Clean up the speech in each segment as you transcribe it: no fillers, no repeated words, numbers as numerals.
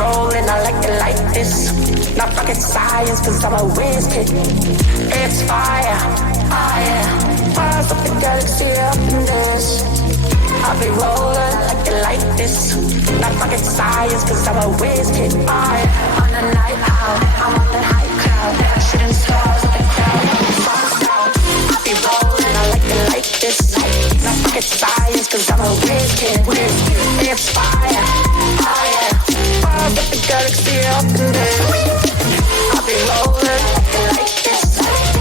rolling, I like it like this. Not rocket science, cause I'm a whiz kid. It's fire, fire. Fires up the galaxy up in this. I'll be rolling like it like this. Not rocket science, cause I'm a whiz kid. Fire. On the night out, I'm on the high cloud. Shooting stars at the crowd. I'll be rolling, I like it like this. Not rocket science, cause I'm a whiz kid. It's fire, fire. Fires up the galaxy up in this. I'll be rolling like this.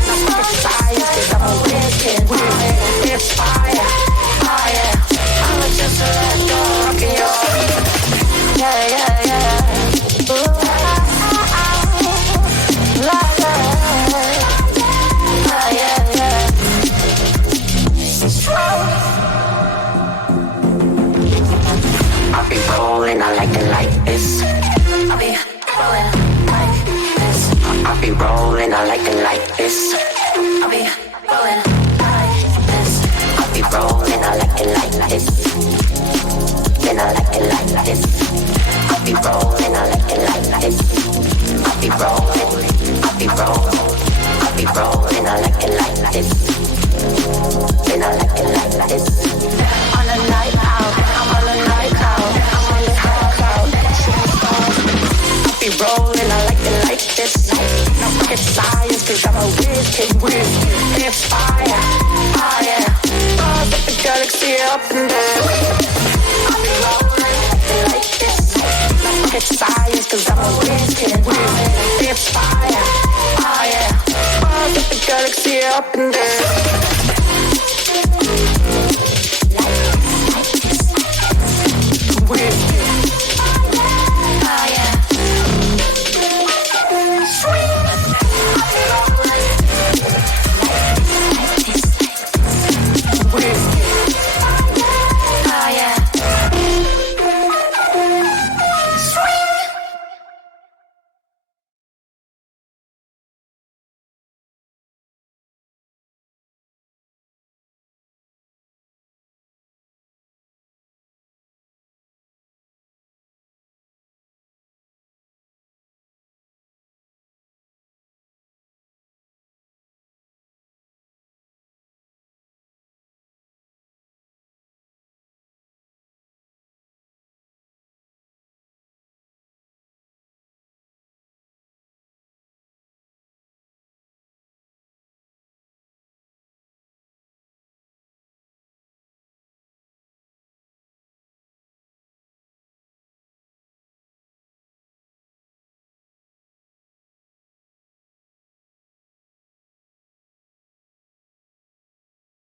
Not rocket science, cause I'm a whiz kid. It's fire, fire. I'ma just let go, rockin' your. Yeah, yeah, yeah. Ooh, la, la, la, yeah, yeah. I'll be rolling, I like it like this. I'll be rolling like this. I'll be rolling, I like it like this. I'll be rolling like this. I'll be rolling, I like it like this. Then I like it like this. I'll be rolling, I like it like this. I'll be rolling, I'll be rolling. I'll be rolling, I like it like this. Then I like it like this. On a night out, I'm on a night out. I'm on the high cloud, shooting stars. I'll be rolling, I like it like this. Not rocket science, cause I'm a weird kid. It's fire, fire. Stars up the galaxy up in there. I'll be rolling like this. Not rocket science, cause I'm a weird kid. It's fire, fire. Stars up the galaxy up in there.